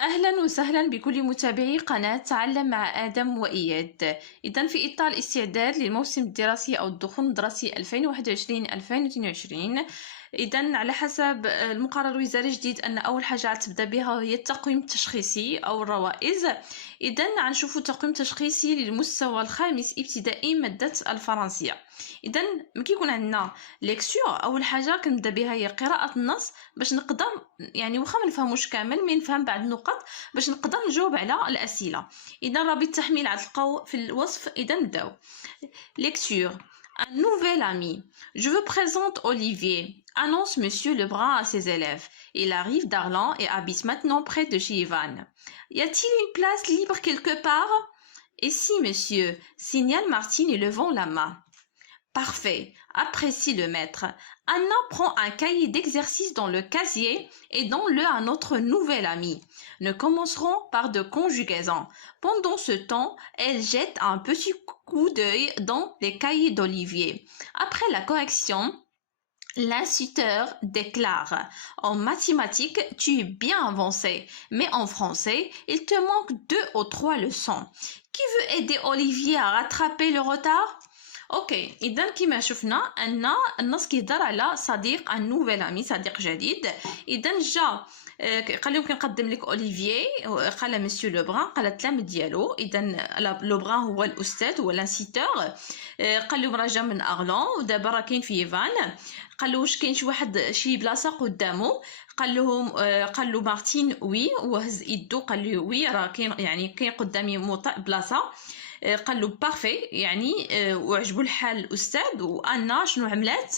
أهلا وسهلا بكل متابعي قناة تعلم مع آدم وإياد. إذا في إطار الاستعداد للموسم الدراسي أو الدخول الدراسي 2021-2022، إذا على حسب المقرر الوزاري الجديد أن أول حاجة تبدأ بها هي التقويم التشخيصي أو الروائز. إذا غنشوفوا تقويم تشخيصي للمستوى الخامس ابتدائي مادة الفرنسية. إذا ملي كيكون عندنا ليكسيور أول حاجة كنبدا بها هي قراءة النص باش نقدر يعني واخا ما نفهموش كامل مي نفهم بعض النقط باش نقدر نجاوب على الأسئلة. إذا رابط التحميل غتلقاو في الوصف. إذا نبداو. Lecture. Un nouvel ami. Je vous présente Olivier, annonce Monsieur Lebrun à ses élèves. Il arrive d'Arlan et habite maintenant près de chez Ivan. Y a-t-il une place libre quelque part? Et si, monsieur, signale Martine et levant la main. Parfait, apprécie le maître. Anna prend un cahier d'exercice dans le casier et donne-le à notre nouvel ami. Nous commencerons par de conjugaisons. Pendant ce temps, elle jette un petit coup d'œil dans les cahiers d'Olivier. Après la correction, l'instituteur déclare: en mathématiques, tu es bien avancé, mais en français, il te manque 2 ou 3 leçons. Qui veut aider Olivier à rattraper le retard? اوكي، اذا كما شفنا ان النص كيهضر على صديق ان نوفيل امي، صديق جديد. اذا جا قال لهم كنقدم لك اوليفيي، قال مسيو لوبران، قال التلاميذ ديالو. اذا لوبران هو الاستاذ، هو لانسيتور. قال لهم راه جا من اغلون ودابا راه كاين في يفان. قال له واش كاين شي واحد شي بلاصه قدامه؟ قال لهم قال له مارتين وي، وهز يدو قال له وي راه كاين، يعني كاين قدامي بلاصه. قال له بارفي، يعني وعجبو الحال الاستاذ. وانا شنو عملات؟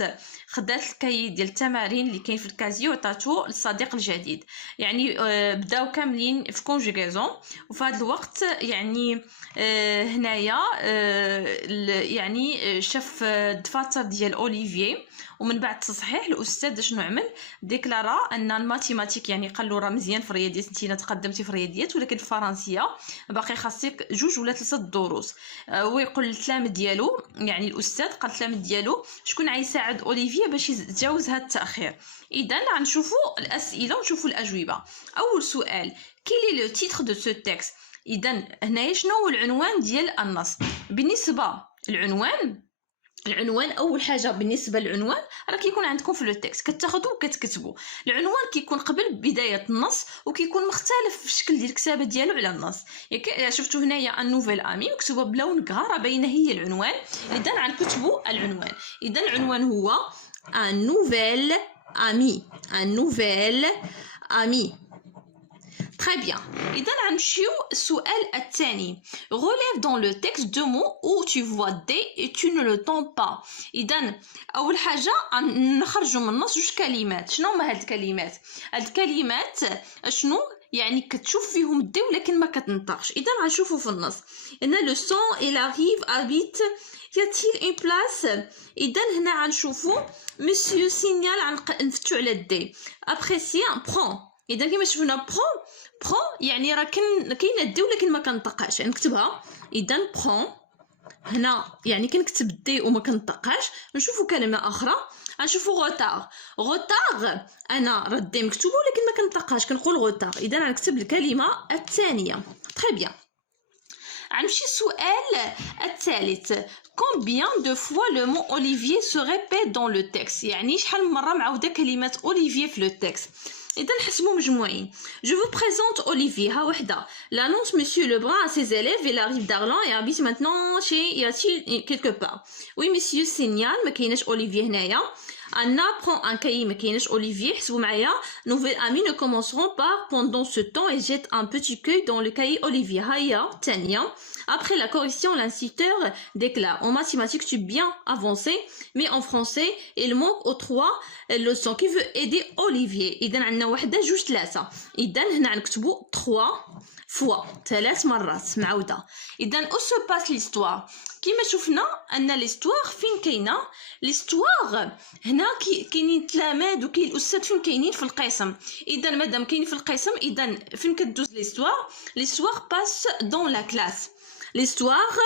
خدات الكاي ديال التمارين اللي كاين في الكازيو وعطاتو للصديق الجديد. يعني بداو كاملين في كونجوغازون. وفي هذا الوقت يعني هنايا يعني شاف الدفاتر ديال اوليفيي. ومن بعد تصحيح الاستاذ شنو عمل؟ ديكلارا ان الماتيماتيك، يعني قال له راه مزيان في الرياضيات، انتينا تقدمتي في الرياضيات، ولكن الفرنسيه باقي خاصك 2 ولا 3 دروس. ويقول للتلاميذ ديالو، يعني الاستاذ قال للتلاميذ ديالو شكون غيساعد اوليفيا باش يتجاوز هذا التاخير. اذا غنشوفوا الاسئله ونشوفوا الاجوبه. اول سؤال: كيلي لو تيتر دو سو تيكست؟ اذا هنايا شنو هو العنوان ديال النص؟ بالنسبه العنوان اول حاجه بالنسبه للعنوان راه كيكون عندكم في لو تكست، كتاخذوا وكتكتبوا. العنوان كيكون قبل بدايه النص وكيكون مختلف في الشكل ديال الكتابه ديالو على النص. شفتوا هنايا ان نوفيل امي مكتوبه بلون كغا، راه باينه هي العنوان. اذا غنكتبوا العنوان. اذا العنوان هو ان نوفيل امي، ان نوفيل امي. Très bien. إذا غنمشيو السؤال الثاني. Relève dans le texte 2 mots où tu vois des et tu ne le tends pas. إذا أول حاجة نخرجوا من النص 2 كلمات. شنو هما هاد الكلمات؟ هاد الكلمات شنو يعني كتشوف فيهم دي ولكن ما كتنطقش. إذا غنشوفوا في النص هنا لو سون il arrive habite y a-t-il une place. إذا هنا غنشوفوا monsieur signal غنفتحوا على الدي. apprécier prend. إذا كما شفنا برون يعني راه كاينه دي ولكن ما كنطقاش، نكتبها. اذا برون هنا يعني كنكتب دي وما كنطقاش. نشوفوا كلمه اخرى، غنشوفوا غوتار انا راه دي مكتوبه ولكن ما كنطقاش، كنقول غوتار. اذا غنكتب الكلمه الثانيه. تري بيان. غنمشي السؤال الثالث. Combien de fois le mot Olivier se répète dans le texte؟ يعني شحال من مره معاوده كلمه Olivier في le texte. إذا نحسبوا مجموعين. Je vous présente Olivier. ها وحده. L'annonce Monsieur Lebrun à ses élèves. Il arrive d'Arlan et habite maintenant chez y a-t-il quelque part. Oui monsieur signale. ما كايناش Olivier هنايا. Anna prend un cahier. ما كايناش Olivier. حسبوا معايا. Nouvelle amie. Nous commencerons par pendant ce temps et jette un petit œil dans le cahier Olivier. هيا ثانية. Après la correction, l'instituteur déclare: en mathématiques, tu es bien avancé, mais en français, il manque aux 3 leçons. Qui veut aider Olivier؟ إذا عندنا وحدة 2 3. إذا هنا نكتبوا 3 fois 3 مرات معاودة. إذا où se passe l'histoire؟ كما شفنا أن l'histoire فين كاينة؟ l'histoire هنا كاينين التلاميذ وكاين الأستاذ فين كاينين في القسم. إذا مادام كاينين في القسم إذا فين كدوز l'histoire؟ l'histoire passe dans la classe. L'histoire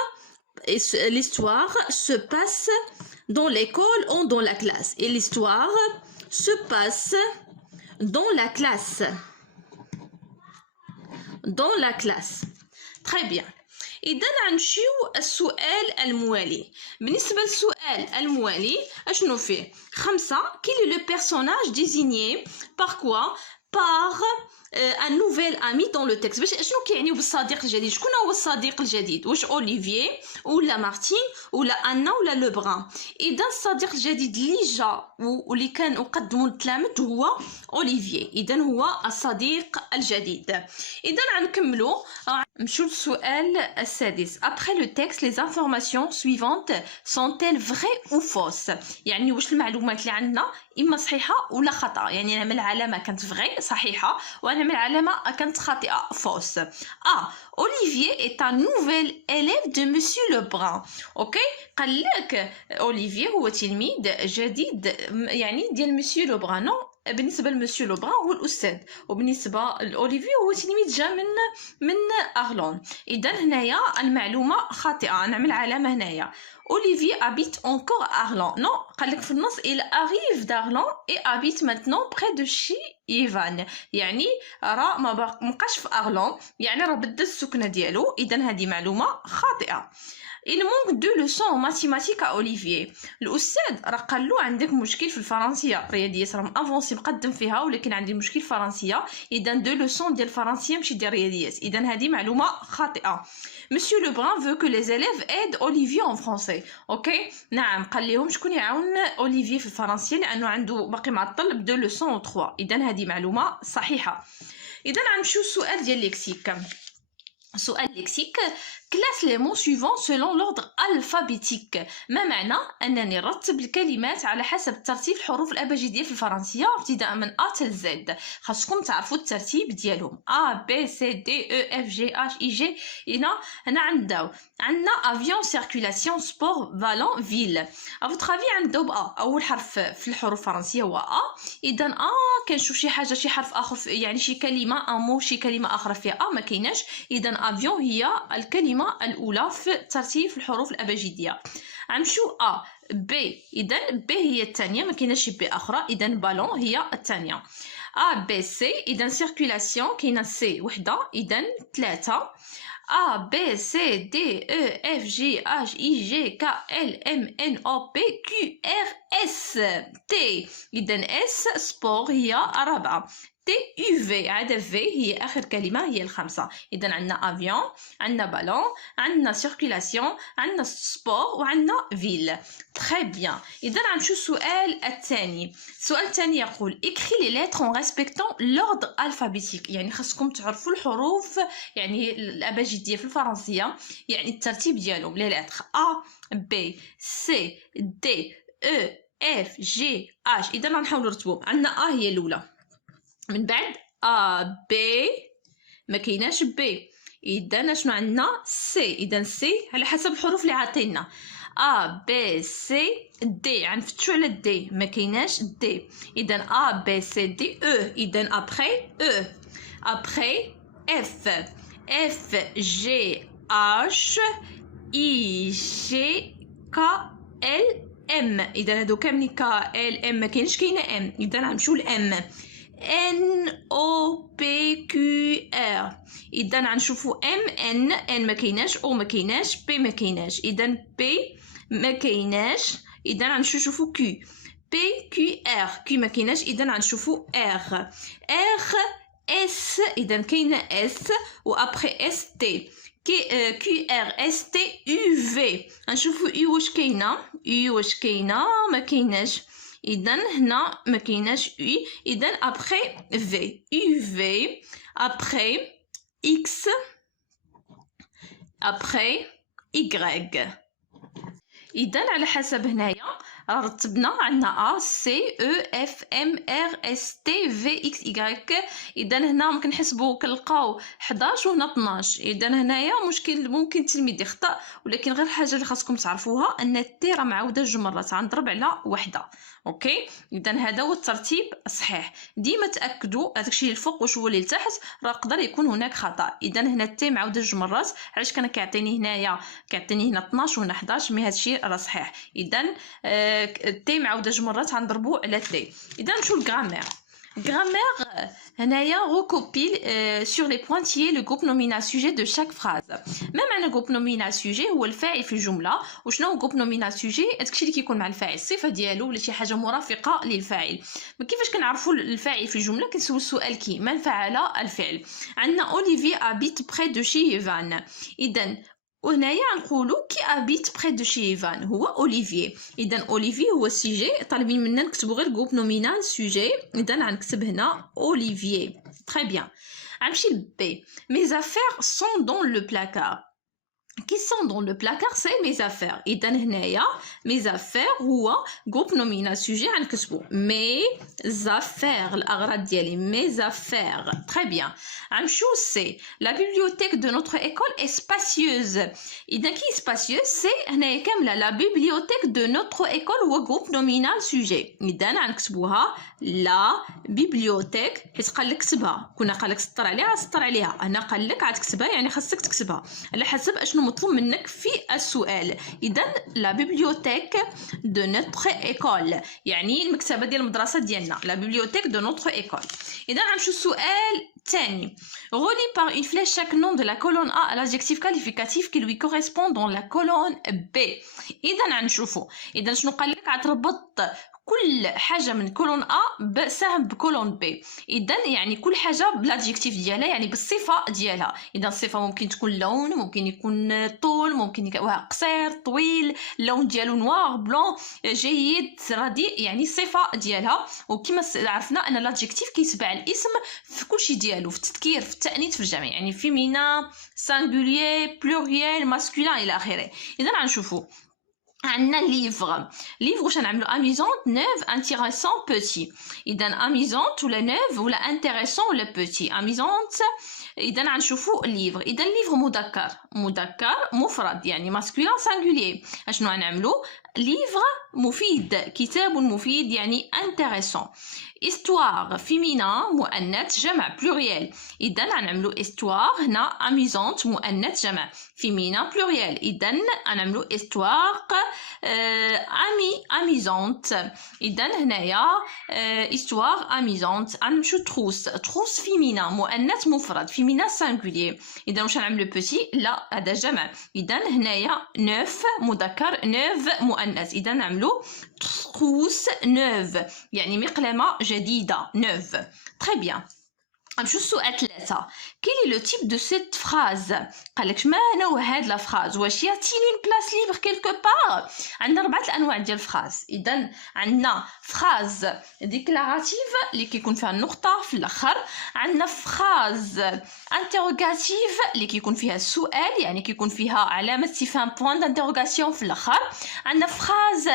se passe dans l'école ou dans la classe. Et l'histoire se passe dans la classe. dans la classe. Très bien. إذا غنمشيو السؤال الموالي. بالنسبة للسؤال الموالي أشنو فيه؟ 5. Quel est le personnage désigné par quoi? Par un nouvel ami dans le texte. باش شنو كيعنيو بالصديق الجديد؟ شكون هو الصديق الجديد؟ واش اوليفيي ولا مارتين ولا انا ولا لوبغان؟ اذا الصديق الجديد اللي جا واللي كان قدموا التلامذ هو اوليفيي، اذا هو الصديق الجديد. اذا غنكملوا نمشيو للسؤال السادس. Après le texte, les informations suivantes sont-elles vraies ou fausses؟ يعني واش المعلومات اللي عندنا اما صحيحه ولا خطا؟ يعني نعمل علامه كانت فغي صحيحه ونعمل علامه كانت خاطئه فوس. Olivier est un nouvel élève de Monsieur Lebrun. اوكي، قال لك اوليفيي هو تلميذ جديد يعني ديال مسيو لوبران. نو، بالنسبه لمسيو لوبران هو الاستاذ، وبالنسبه لاوليفيي هو تلميذ جا من ارلون. اذا هنايا المعلومه خاطئه، نعمل علامه هنايا. Olivier habite encore à Arlon. Non, قال لك في النص il arrive d'Arlon et habite maintenant près de chez Ivan. يعني راه ما بقاش في أرلون، يعني راه بدل السكنة ديالو. إذا هذه معلومة خاطئة. Il manque 2 leçons en mathématiques à Olivier. الأستاذ راه قال له عندك مشكل في الفرنسية، الرياضيات راه افونسي مقدم فيها ولكن عندي مشكل فرنسية. إذا 2 leçons ديال الفرنسية ماشي ديال الرياضيات. إذا هذه معلومة خاطئة. Monsieur Lebrun veut que les élèves aident Olivier en français. اوكي، نعم، قال لهم شكون يعاون اوليفي في الفرنسية لانه عنده باقي معطل ب 2 leçons و 3. اذا هذه معلومة صحيحة. اذا غنمشيو للسؤال ديال ليكسيك. سؤال ليكسيك. classe les mots suivants selon l'ordre alphabétique. ما معنى أنني نرتب الكلمات على حسب ترتيب الحروف الأبجدية في الفرنسية ابتداء من A حتى Z. خاصكم تعرفوا الترتيب ديالهم A B C D E F G H I G. هنا عندنا avion circulation sport ballon ville. à votre avis عندو بA أول حرف في الحروف الفرنسية هو A. إذا كنشوف شي حاجة شي حرف آخر يعني شي كلمة أمو شي كلمة أخرى فيها A ما كايناش. إذا avion هي الكلمة الأولى في ترتيب الحروف الأبجدية. غنمشيو A B. إذا B هي الثانية ما كايناش B أخرى. إذا بالون هي الثانية. A B C. إذا سيركولاسيون كاينة C وحدة. إذا 3. A B C D E F G H I J K L M N O P Q R S T. إذا S سبور هي الرابعة. تي يو في عاد في هي اخر كلمه هي الخامسه. اذا عندنا افيون، عندنا بالون، عندنا سيركولاسيون، عندنا سبور وعندنا فيل. تري بيان. اذا غنمشيو السؤال الثاني. السؤال الثاني يقول écris les lettres en respectant l'ordre alphabétique. يعني خاصكم تعرفوا الحروف يعني الابجديه في الفرنسيه يعني الترتيب ديالهم. لي لتر A B C D E F G H. اذا غنحاولوا نرتبوهم. عندنا A هي الاولى، من بعد A B ما كايناش B. اذا شنو عندنا C. اذا C على حسب الحروف اللي عاطينا A B C D. غنفتشوا على D ما كايناش D. اذا A B C D E. اذا après E. après F F G H I J K L M. اذا هادو كاملين K L M ما كاينش كاينه M. اذا غنمشيو ل M N O P Q R. إذا غنشوفو M N N ما كايناش، O ما كايناش، P ما كايناش. إذا P ما كايناش. إذا غنشوفو Q P Q R. Q ما كايناش. إذا غنشوفو R R S. إذا كاينة S و après S T Q R S T U V. غنشوفو U واش كاينة، U واش كاينة ما كايناش. إذا هنا ما كايناش U. إذا après V U V après X après Y. إذا على حسب هنايا رتبنا عندنا A C E F M R S T V X Y. إذا هنا ممكن نحسبو كنلقاو 11 وهنا 12. إذا هنايا مشكل ممكن التلميذ يخطأ، ولكن غير الحاجة اللي خاصكم تعرفوها أن التي راه معاودة جوج مرات غنضرب على وحدة. اوكي، اذا هذا هو الترتيب الصحيح. ديما تاكدوا هذاكشي اللي الفوق واش هو اللي لتحت، راه يقدر يكون هناك خطا. اذا هنا التي معاوده جوج مرات. علاش كان كيعطيني هنايا كيعطيني هنا 12 وهنا 11؟ مي هادشي راه صحيح. اذا التي معاوده جوج مرات غنضربو على تي. اذا نمشيو للغرامير. Grammaire, هنايا recopile sur les pointillés le groupe nominal sujet de chaque phrase. ما معنى groupe nominal sujet هو الفاعل في الجملة. وشنو هو groupe nominal sujet؟ داكشي اللي كيكون مع الفاعل الصفة ديالو ولا شي حاجة مرافقة للفاعل. كيفاش كنعرفوا الفاعل في الجملة؟ كنسول السؤال كي من فعل الفعل. عندنا أوليفي habite près de chez إيفان. إذا وهنايا نقولوا كي ابيت بري دو شي ايفان هو اوليفيي. اذا اوليفي هو السيجي، طالبين منا نكتبوا غير جروب نومينال سوجي. اذا غنكتب هنا اوليفيي. تري بيان. غنمشي لبي. مي افير سون دون لو بلاكار. qui sont dans le placard c'est mes affaires. إذا هنايا mes affaires هو groupe nominal sujet غنكتبو mes affaires الأغراض ديالي mes affaires. Très bien. غنمشيو سي la bibliothèque de notre école est spacieuse. إذا كي spacieuse سي هنايا كاملة la bibliothèque de notre école هو groupe nominal sujet. إذا غنكتبوها la bibliothèque حيت قالك كتبها. كنا قالك سطر عليها سطر عليها، هنا قالك غتكتبها يعني خاصك تكتبها على حسب اشنو مطلوب منك في السؤال. اذا لا بيبليوتيك دو نوتر ايكول يعني المكتبه ديال المدرسه ديالنا لا بيبليوتيك دو نوتر ايكول. اذا غنمشيو السؤال الثاني. relie par une flèche chaque nom de la colonne A à l'adjectif qualificatif qui lui correspond dans la colonne B. اذا غنشوفوا اذا شنو قال لك غتربط كل حاجه من كولون ا بسهم بكولون بي. اذا يعني كل حاجه بالادجيكتيف ديالها يعني بالصفه ديالها. اذا الصفه ممكن تكون لون، ممكن يكون طول، ممكن يكون قصير طويل، اللون ديالو نوار بلون جيد رديء يعني الصفه ديالها. وكما عرفنا ان الادجيكتيف كيتبع الاسم في كلشي ديالو، في التذكير في التانيث في الجمع يعني فيمينا سانغولير بلوريال ماسكولين الى اخره. اذا غنشوفوا عندنا ليفغ. ليفغ واش نعملو اميزونت نوف انتيريسون بوتي. اذا اميزونت ولا نوف ولا انتيريسون ولا بوتي. اميزونت اذا غنشوفوا ليفغ. اذا ليفغ مذكر، مذكر مفرد يعني ماسكولين سانغولير. اشنو غنعملو؟ ليفغ مفيد، كتاب مفيد يعني انتيريسون. histoire féminin مؤنث جمع بلوريال. اذا غنعملو histoire هنا اميزونت مؤنث جمع، féminin بلوريال. اذا غنعملو histoire اميزونت. اذا هنايا histoire اميزونت. غنمشيو تروس. تروس féminin مؤنث مفرد féminin singulier. اذا واش غنعملو بوتي؟ لا هذا جمع. اذا هنايا نوف مذكر نوف مؤنث. اذا نعملو تروس نوف يعني مقلمه جديده نوف. تري بيان. غنمشيو للسؤال 3. quel est le type de cette phrase؟ قالك ما نوع هاد لا فراز؟ واش يا تيل اون بلاص ليبر كيلكو بار؟ عندنا 4 الانواع ديال الفراز. اذا عندنا فراز ديكلاراتيف اللي كيكون فيها النقطه في الاخر. عندنا فراز انتروغاتيف اللي كيكون فيها السؤال يعني كيكون فيها علامه استفهام بوين دانتروغاسيون في الاخر. عندنا فراز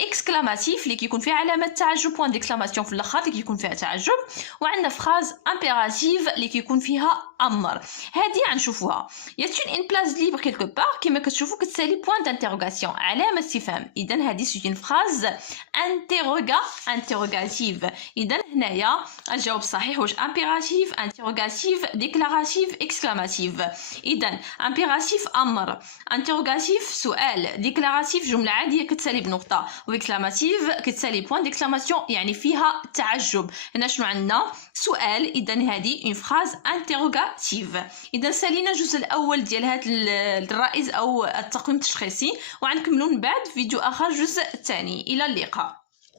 اكسكلاماتيف اللي كيكون فيها علامه تعجب بوين ديكلاماسيون في الاخر اللي كيكون فيها تعجب. وعندنا فراز امبيراتيف اللي كيكون فيها امر. هذه غنشوفوها يا تون ان بلاص ليبر كيلكو بار كما كتشوفوا كتسالي بوين دانتروغاسيون علامه استفهام. اذا هذه سي اون فراز انتروغاتيف. اذا هنايا الجواب الصحيح واش امبيراتيف انتروغاتيف ديكلاراتيف اكسكلاماتيف. اذا امبيراتيف امر، انتروغاتيف سؤال، ديكلاراتيف جمله عاديه كتسالي بنقطه، واكسلاماتيف كتسالي بوين ديكلاماسيون يعني فيها تعجب. هنا شنو عندنا؟ سؤال. اذا هذه اون فراز انتروغاتيف. اذا سالينا الجزء الاول ديال هذا الرائز او التقويم التشخيصي، وغنكملوا من بعد فيديو اخر الجزء الثاني. الى اللقاء.